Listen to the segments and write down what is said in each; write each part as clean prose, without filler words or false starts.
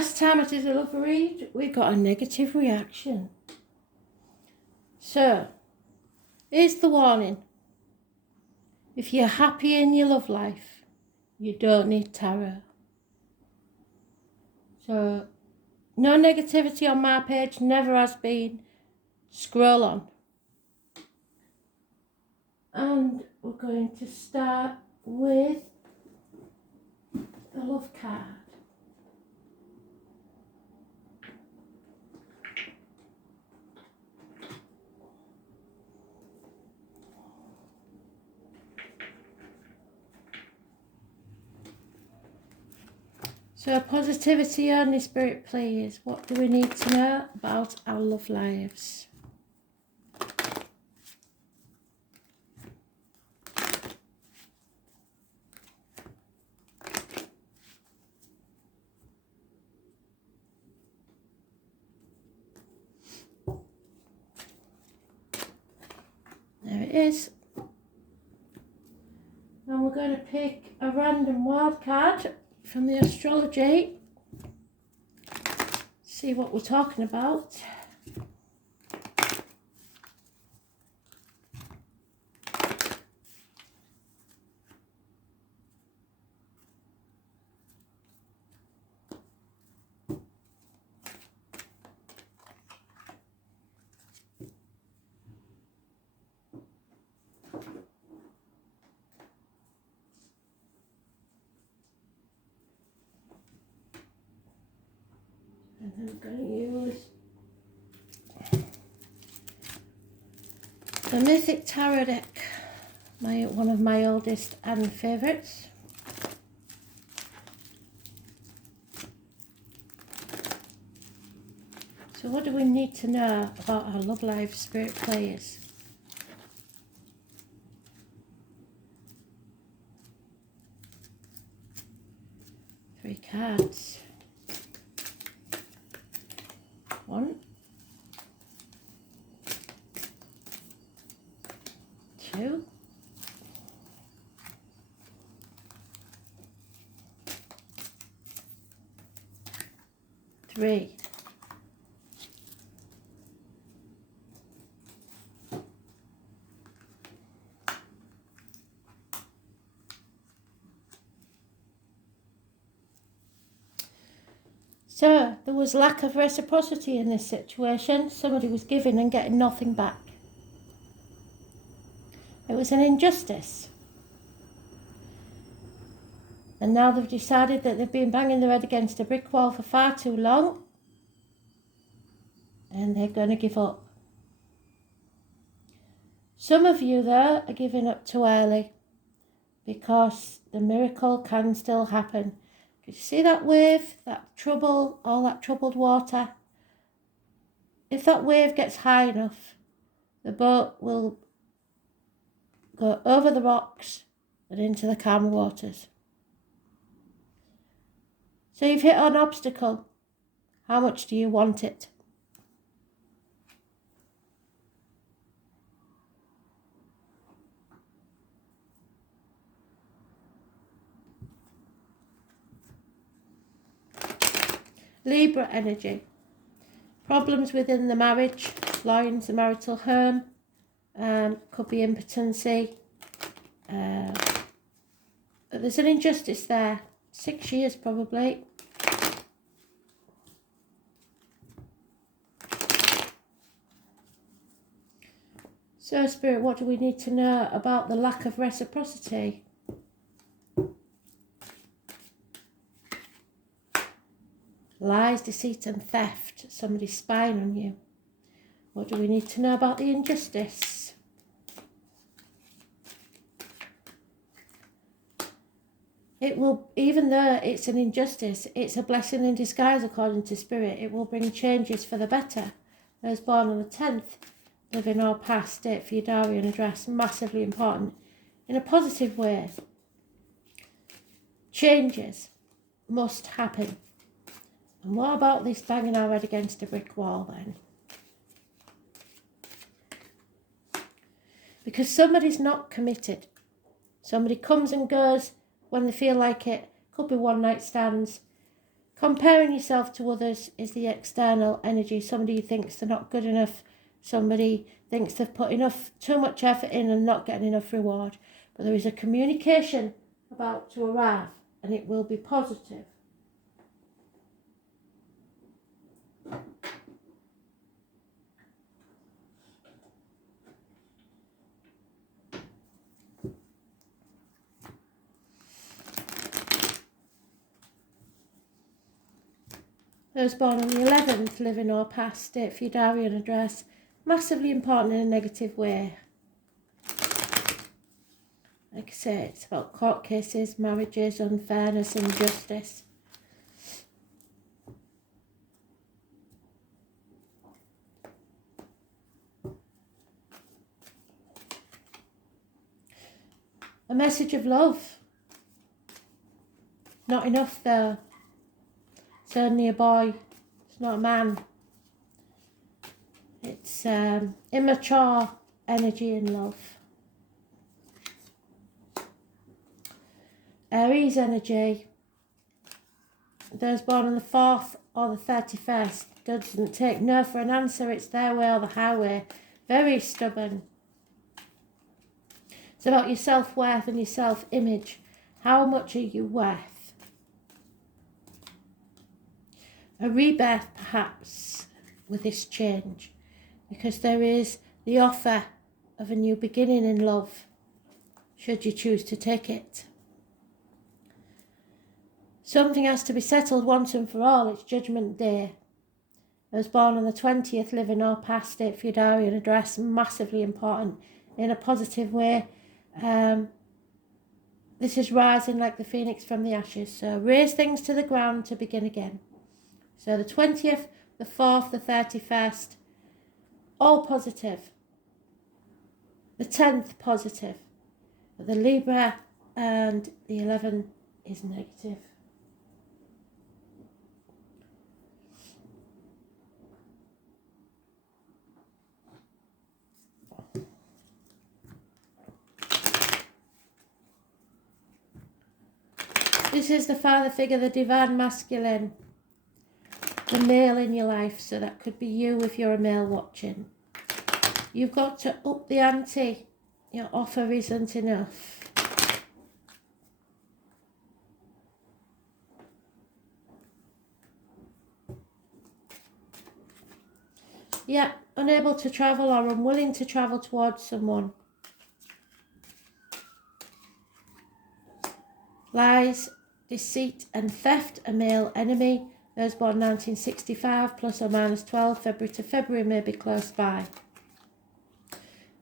last time I did a love read, we got a negative reaction. So, here's the warning. If you're happy in your love life, you don't need tarot. So, no negativity on my page, never has been. Scroll on. And we're going to start with the love card. So positivity only, Spirit, please. What do we need to know about our love lives? There it is. And we're going to pick a random wild card from the astrology. See what we're talking about. And then I'm going to use the Mythic Tarot deck, one of my oldest and favourites. So what do we need to know about our love life, Spirit players? Three cards. One, two, three. So, there was lack of reciprocity in this situation. Somebody was giving and getting nothing back. It was an injustice. And now they've decided that they've been banging their head against a brick wall for far too long. And they're going to give up. Some of you, though, are giving up too early. Because the miracle can still happen. You see that wave, that trouble, all that troubled water? If that wave gets high enough, the boat will go over the rocks and into the calm waters. So you've hit an obstacle. How much do you want it? Libra energy. Problems within the marriage, lines, the marital home, could be impotency. There's an injustice there. 6 years probably. So, Spirit, what do we need to know about the lack of reciprocity? Lies, deceit and theft. Somebody's spying on you. What do we need to know about the injustice? It will, even though it's an injustice, it's a blessing in disguise according to Spirit. It will bring changes for the better. Those born on the 10th, live in or past, date for your diary and address, massively important. In a positive way. Changes must happen. And what about this banging our head against a brick wall then? Because somebody's not committed. Somebody comes and goes when they feel like it. Could be one night stands. Comparing yourself to others is the external energy. Somebody thinks they're not good enough. Somebody thinks they've put too much effort in and not getting enough reward. But there is a communication about to arrive, and it will be positive. Those born on the 11th, living or past, state for your diary and address. Massively important in a negative way. Like I say, it's about court cases, marriages, unfairness, injustice. A message of love. Not enough though. It's only a boy. It's not a man. It's immature energy in love. Aries energy. Those born on the 4th or the 31st doesn't take no for an answer. It's their way or the highway. Very stubborn. It's about your self-worth and your self-image. How much are you worth? A rebirth perhaps with this change, because there is the offer of a new beginning in love, should you choose to take it. Something has to be settled once and for all. It's Judgment Day. Those born on the 20th, living or past, state for your diary and address, massively important in a positive way. This is rising like the phoenix from the ashes. So raise things to the ground to begin again. So the 20th, the 4th, the 31st, all positive. The 10th positive. But the Libra and the 11 is negative. This is the father figure, the divine masculine. The male in your life, so that could be you if you're a male watching. You've got to up the ante. Your offer isn't enough. Yeah, unable to travel or unwilling to travel towards someone. Lies, deceit and theft, a male enemy. Those born 1965, plus or minus 12, February to February, may be close by.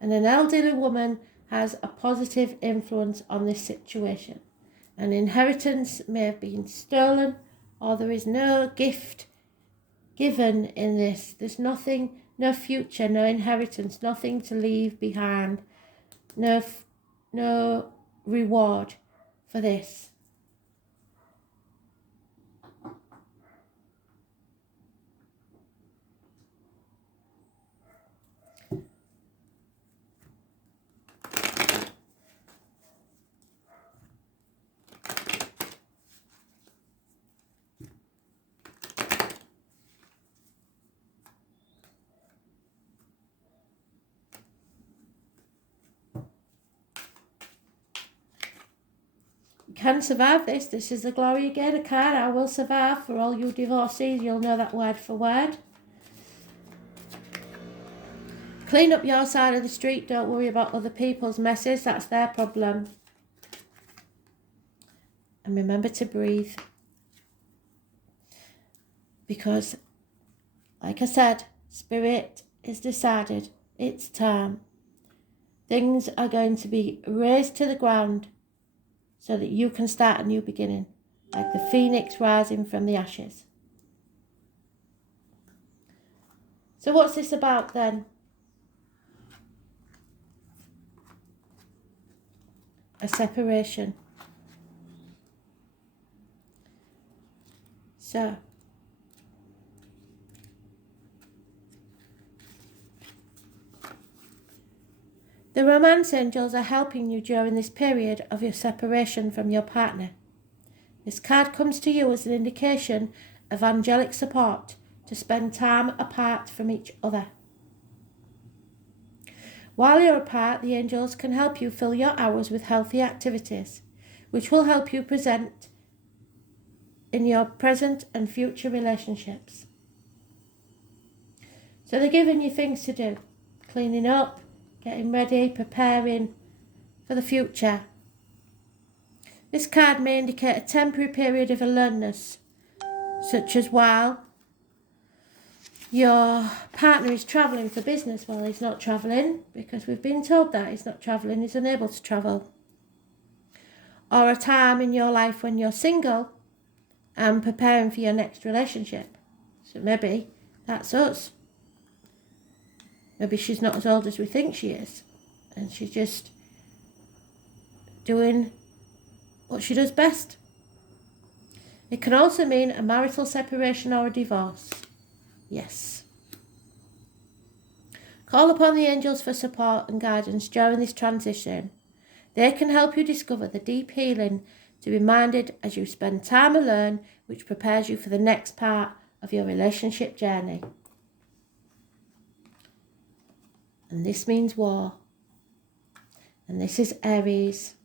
And an elderly woman has a positive influence on this situation. An inheritance may have been stolen, or there is no gift given in this. There's nothing, no future, no inheritance, nothing to leave behind, no reward for this. Can survive this. This is the Glory again, a card. I will survive. For all you divorcees, you'll know that word for word. Clean up your side of the street. Don't worry about other people's messes. That's their problem. And remember to breathe. Because, like I said, Spirit is decided. It's time. Things are going to be razed to the ground, so that you can start a new beginning, like the phoenix rising from the ashes. So what's this about then? A separation. So, the romance angels are helping you during this period of your separation from your partner. This card comes to you as an indication of angelic support to spend time apart from each other. While you're apart, the angels can help you fill your hours with healthy activities, which will help you present in your present and future relationships. So they're giving you things to do, cleaning up, getting ready, preparing for the future. This card may indicate a temporary period of aloneness, such as while your partner is travelling for business. Well, he's not travelling because we've been told that he's not travelling, he's unable to travel. Or a time in your life when you're single and preparing for your next relationship. So maybe that's us. Maybe she's not as old as we think she is, and she's just doing what she does best. It can also mean a marital separation or a divorce. Yes. Call upon the angels for support and guidance during this transition. They can help you discover the deep healing to be minded as you spend time alone, which prepares you for the next part of your relationship journey. And this means war. And this is Aries.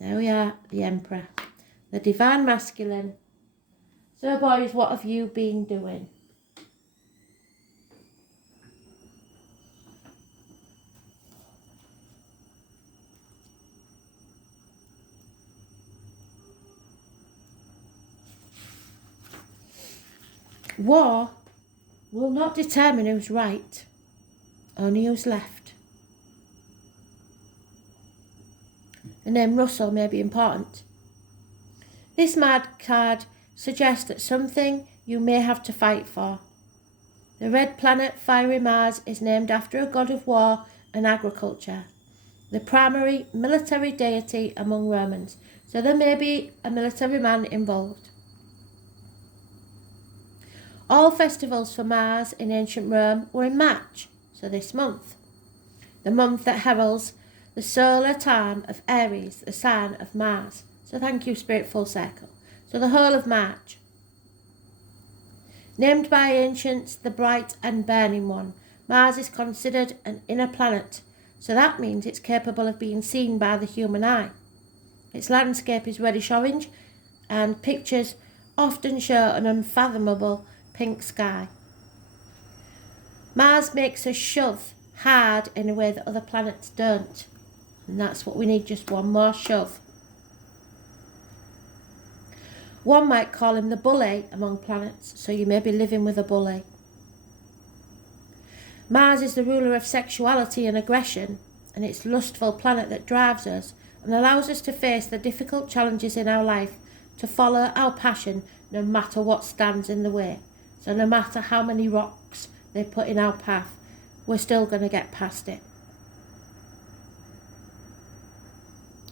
There we are, the Emperor, the divine masculine. So boys, what have you been doing? War will not determine who's right, only who's left. The name Russell may be important. This mad card suggests that something you may have to fight for. The red planet, fiery Mars, is named after a god of war and agriculture, the primary military deity among Romans, so there may be a military man involved. All festivals for Mars in ancient Rome were in March, so this month, the month that heralds the solar time of Aries, the sign of Mars. So thank you, Spirit Full Circle. So the whole of March. Named by ancients the bright and burning one, Mars is considered an inner planet, so that means it's capable of being seen by the human eye. Its landscape is reddish orange, and pictures often show an unfathomable pink sky. Mars makes us shove hard in a way that other planets don't, and that's what we need, just one more shove. One might call him the bully among planets, so you may be living with a bully. Mars is the ruler of sexuality and aggression, and it's a lustful planet that drives us and allows us to face the difficult challenges in our life, to follow our passion no matter what stands in the way. So no matter how many rocks they put in our path, we're still going to get past it.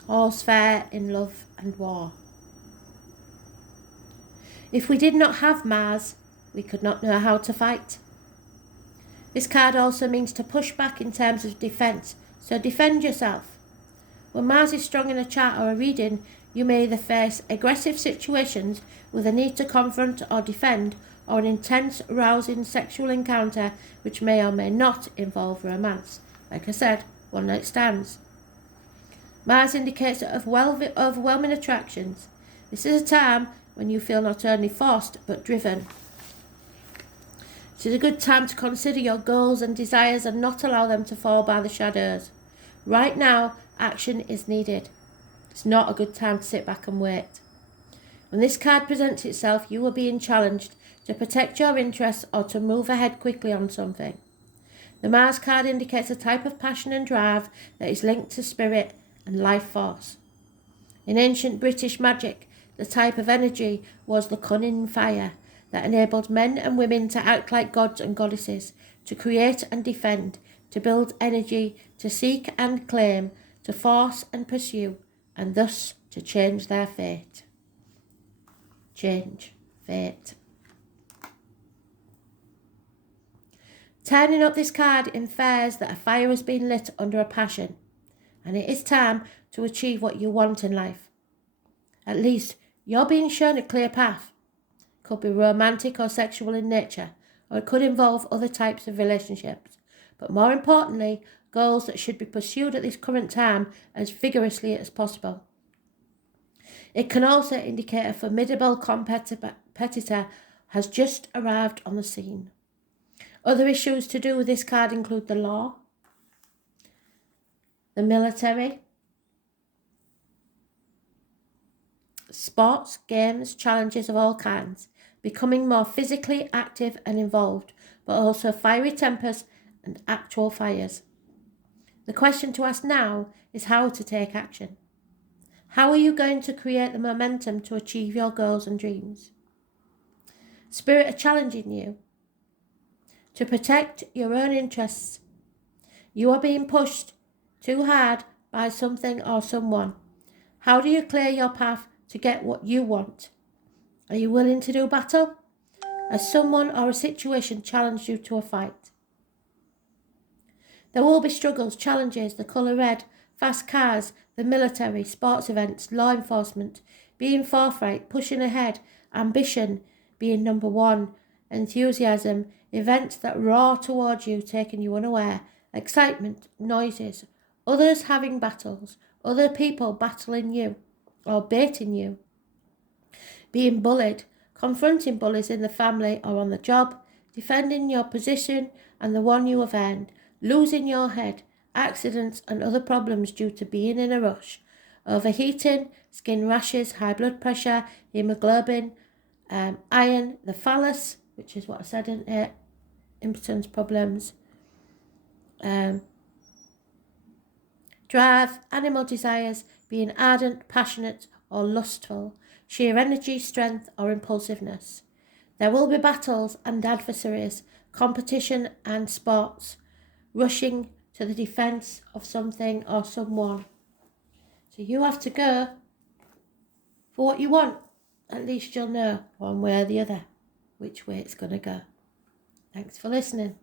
All's fair in love and war. If we did not have Mars, we could not know how to fight. This card also means to push back in terms of defence, so defend yourself. When Mars is strong in a chart or a reading, you may either face aggressive situations with a need to confront or defend, or an intense, rousing sexual encounter which may or may not involve romance. Like I said, one night stands. Mars indicates overwhelming attractions. This is a time when you feel not only forced but driven. It is a good time to consider your goals and desires and not allow them to fall by the shadows. Right now, action is needed. It's not a good time to sit back and wait. When this card presents itself, you are being challenged to protect your interests or to move ahead quickly on something. The Mars card indicates a type of passion and drive that is linked to spirit and life force. In ancient British magic, the type of energy was the cunning fire that enabled men and women to act like gods and goddesses, to create and defend, to build energy, to seek and claim, to force and pursue, and thus to change their fate. Change fate. Turning up this card infers that a fire has been lit under a passion, and it is time to achieve what you want in life. At least you're being shown a clear path. It could be romantic or sexual in nature, or it could involve other types of relationships. But more importantly, goals that should be pursued at this current time as vigorously as possible. It can also indicate a formidable competitor has just arrived on the scene. Other issues to do with this card include the law, the military, sports, games, challenges of all kinds, becoming more physically active and involved, but also fiery tempers and actual fires. The question to ask now is how to take action. How are you going to create the momentum to achieve your goals and dreams? Spirit are challenging you to protect your own interests. You are being pushed too hard by something or someone. How do you clear your path to get what you want? Are you willing to do battle? Has someone or a situation challenged you to a fight? There will be struggles, challenges, the colour red, fast cars, the military, sports events, law enforcement, being forthright, pushing ahead, ambition, being number one, enthusiasm, events that roar towards you, taking you unaware, excitement, noises, others having battles, other people battling you or baiting you, being bullied, confronting bullies in the family or on the job, defending your position and the one you have earned, losing your head, accidents and other problems due to being in a rush, overheating, skin rashes, high blood pressure, hemoglobin, iron, the phallus, which is what I said in it, impotence problems, drive, animal desires, being ardent, passionate or lustful, sheer energy, strength or impulsiveness. There will be battles and adversaries, competition and sports, rushing to the defence of something or someone. So you have to go for what you want. At least you'll know one way or the other which way it's going to go. Thanks for listening.